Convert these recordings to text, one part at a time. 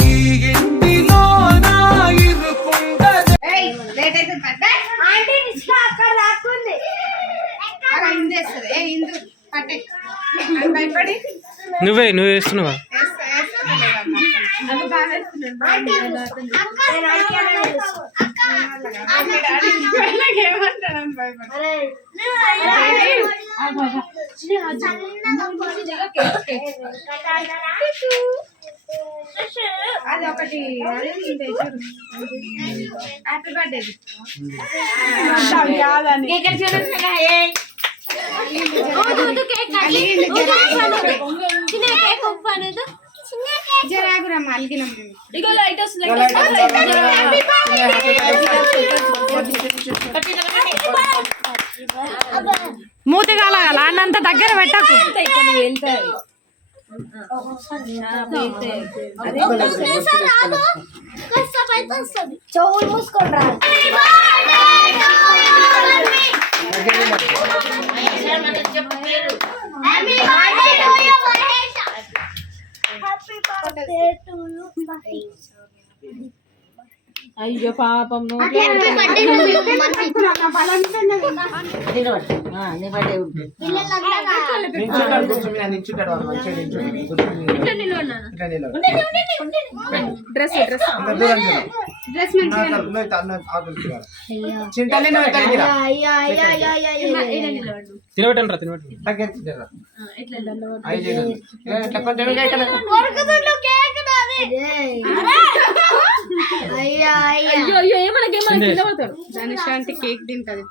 ఈ ఇంటిలో నా ఇరుకుండదే భయపడి. నువ్వే నువ్వు వేస్తున్నావా? వేస్తా వేస్తా అది ఒకటి హ్యాపీ బర్త్డే జరాగురమ్మ అలిగినాం మేము మూతి కాలాగాల అన్నంత దగ్గర పెట్టకు. చెవులు మూసుకొని రా అయ్యో పాపం నిల్చుంటాడు కూర్చొని ఇట్లా నిలబడు. Dress dress. డ్రెస్. తినబెట్టండి రా తినబెట్టండి. ఇట్లా కొంచెం. అయ్యా అయ్యా. అయ్యో అయ్యో ఏమన్నా ఏమన్నా కింద పడతాడు. ధనుష్ అంటే కేక్ తింటది.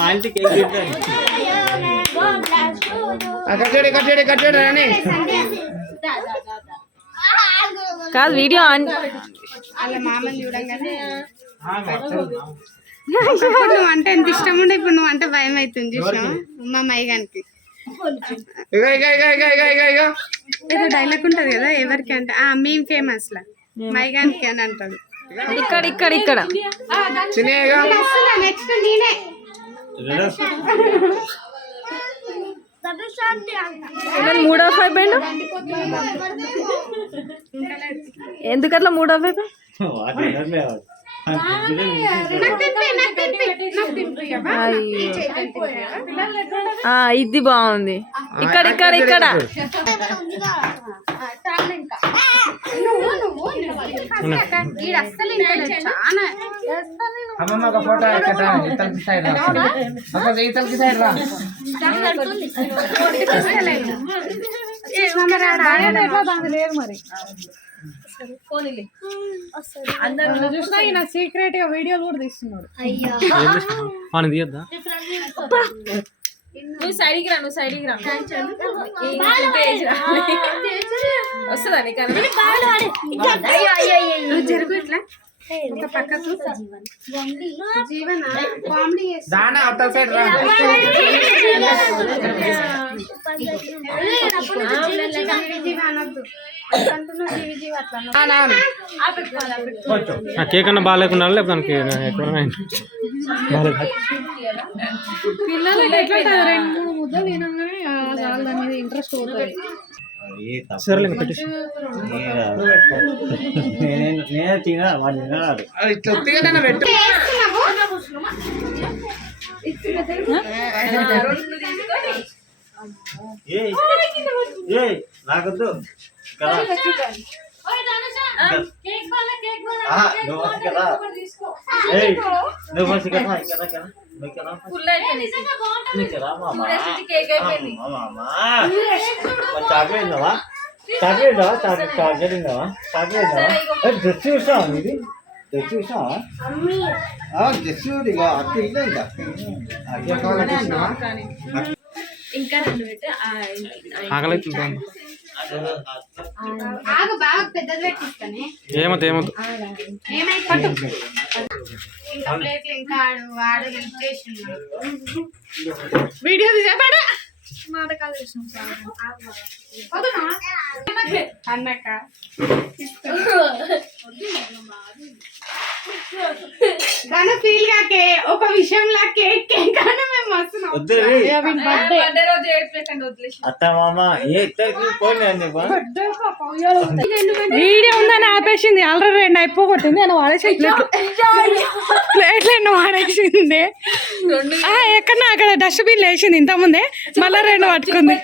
ఆంటీ కేక్ కట్టేడు, కట్టేడు, కట్టేడు రాని. కాదు వీడియో ఆన్ వాళ్ళ మామని చూడంగానే అంటే ఎంత ఇష్టం ఉండే ఇప్పుడు నువ్వు అంటే భయం అవుతుంది చూసినావా? మా మైగానికి ఏదో డైలాగ్ ఉంటది కదా ఎవరికి అంటే ఆ మేము ఫేమస్ లా. మైగానికి అని అంటాడు. ఇక్కడ ఇక్కడ ఇక్కడ. నెక్స్ట్ నేనే మూడో ఫైవ్ పోయిండు ఎందుకట్లా మూడో ఫైవ్ ఇది బాగుంది. ఇక్కడ ఇక్కడ ఇక్కడ. అమ్మమ్మ ఒక ఫోటో ఎక్కడ ఇతలకి సైడ్ రా ఒక ఇతలకి సైడ్ రా ఇస్తలేడు. చూసినా మరి. ఆడ ఆడేది మరి చూసినా ఈయన సీక్రెట్గా వీడియోలు కూడా తీస్తున్నాడు. అయ్యా. మనం తీయద్దా నువ్వు సైడ్కి రా నువ్వు సైడ్కి రా. వస్తుందా నీకు? అయ్యో ఒక పక్కకు జీవన కామెడీ దాన అవతల సైడ్ రా కేక్ అన్న బాగాలేకుండా లేకపోతే దానికి ఎక్కువ ఎట్లా? రెండు మూడు ముద్దలు తినగానే ఆ చాలు దాని మీద ఇంట్రెస్ట్ పెట్టేసి నేనే తిన పెట్టు. ఏయ్ ఏయ్ నాకొద్దు. కదా నువ్వు కదా ఏయ్ నువ్వు వచ్చి కదా ఇక్కడ చాక్లెట్ ఉందావా చాక్లెట్ ఉందావా డ్రెస్ చూసావా ఇది డ్రెస్ చూసావా? డ్రెస్ ఇదిగో అక్క ఇల్లు ఇంకా. ఆగు బాగా పెద్దది పెట్టిస్తానే. ఏమద్దు ఏమద్దు ఏమైతే ఇంకా ప్లేట్లు ఇంకా ఆడు వాడు హెల్ప్ చేసిండు. వీడియో సార్ అన్నక్క తను ఫీల్ ఒక విషయంలో కేక్ కేక్ అని మేము వస్తున్నాం వద్దు రే. బర్త్డే రోజు ఏడ్పేకండి వదిలేసి అత్త మామ ఏ ఇద్దరికి పోనీ అని చెప్పా వీడియో ఉందని ఆపేసింది. ఆల్రెడీ రెండు అయిపోగొట్టింది. నేను వాడేసి ప్లేట్లు ఎన్నో వాడేసింది. ఎక్కడ అక్కడ డస్ట్బిన్ వేసింది ఇంతకుముందే. మళ్ళీ రెండు పట్టుకుంది.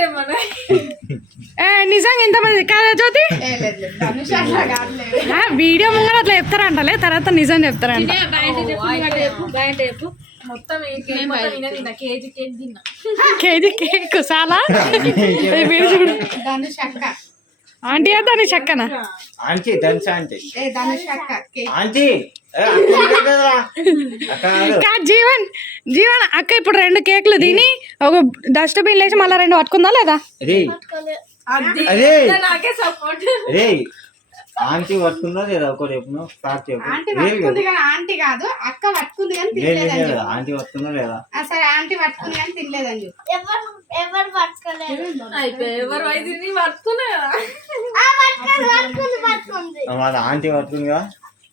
ఏ, నిజంగా ఇంతమంది కాదా జ్యోతి? వీడియో ముంగర అట్లా చెప్తారంటలే తర్వాత నిజం చెప్తారంట. కేజీ కేక్ తిన్నా. కేజీ కేక్ చాలా? ఏ, వీడు చూడు. ధనుష్ అక్క. ఆంటీ దాని చక్కన ఆంటీ దంచ ఆంటీ. ఆంటీ కాదు. జీవన్ జీవన్ అక్క ఇప్పుడు రెండు కేక్లు తిని ఒక డస్ట్బిన్ లేచి మళ్ళీ రెండు పట్టుకుందా లేదా? ఆంటీ పట్టుకుందా లేదా ఒకటి చెప్పు స్టార్ట్ చెప్పు. ఆంటీ పట్టుకుంది ఆంటీ కాదు అక్క పట్టుకుంది కానీ ఆంటీ పట్టుకుందా లేదా? ఆ, సరే ఆంటీ పట్టుకుంది కానీ తినలేదని చెప్పు. ఎవరు ఎవరు పట్టుకోలేరు అయిపోయి ఎవరు అయితే నీ పడుతున్నా కదా?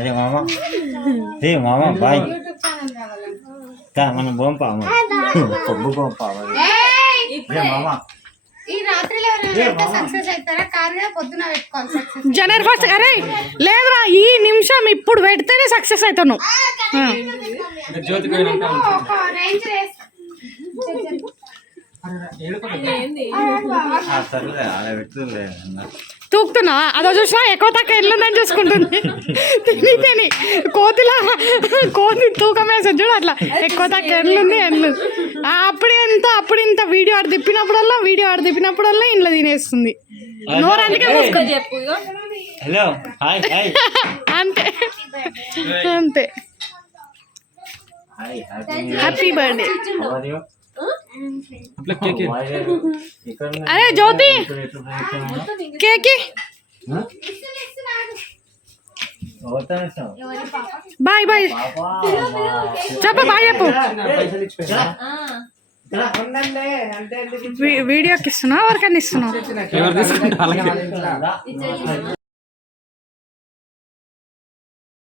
అరే మామ రే మామ బాయ్ యూట్యూబ్ ఛానల్ కావాలని దా, మనం పోంపా పబ్బు పోంపా మరి. ఏయ్! రే మామ ఈ రాత్రిలో ఎవరైనా సక్సెస్ అవుతారా? కారుగా పొద్దున పెట్టుకోవాలి సక్సెస్ జనవరి ఫస్ట్ అరే లేదురా ఈ నిమిషం ఇప్పుడు పెడితేనే సక్సెస్ అవుతాను. అలా. తూకుతున్నావా అదో చూసినా ఎక్కువ తక్కువ ఎల్లుందని చూసుకుంటుంది. తిని తిని. కోతిలా కోతి తూకం చూడు అట్లా. ఎక్కువ తక్కువ ఎల్లుంది ఎల్లు అప్పుడు ఎంత అప్పుడు ఇంత వీడియో ఆడ తిప్పినప్పుడల్లా వీడియో ఆడ తిప్పినప్పుడల్లా ఇంట్లో తినేస్తుంది. నోరు అందుకే మూసుకుంది. చెప్పు ఇగో. Hello hi hi. అంతే. అంతే. Hi happy happy birthday How are you? ఇట్లా కేక్ Why are you? ఇక్కడ ఉన్న- అరే జ్యోతి ఇక్కడ ఎట్లా ప్రయత్నం? కేకి Huh? ఎవరితో ఇష్టం? బాయ్ బాయ్ పాపా, చెప్పు బాయ్ చెప్పు పైసలు ఇచ్చిపోయినా వీ- వీడియోకి ఇస్తున్నావు ఎవరికైనా ఇస్తున్నావు ఎవరు తీసుకుంటారు రా.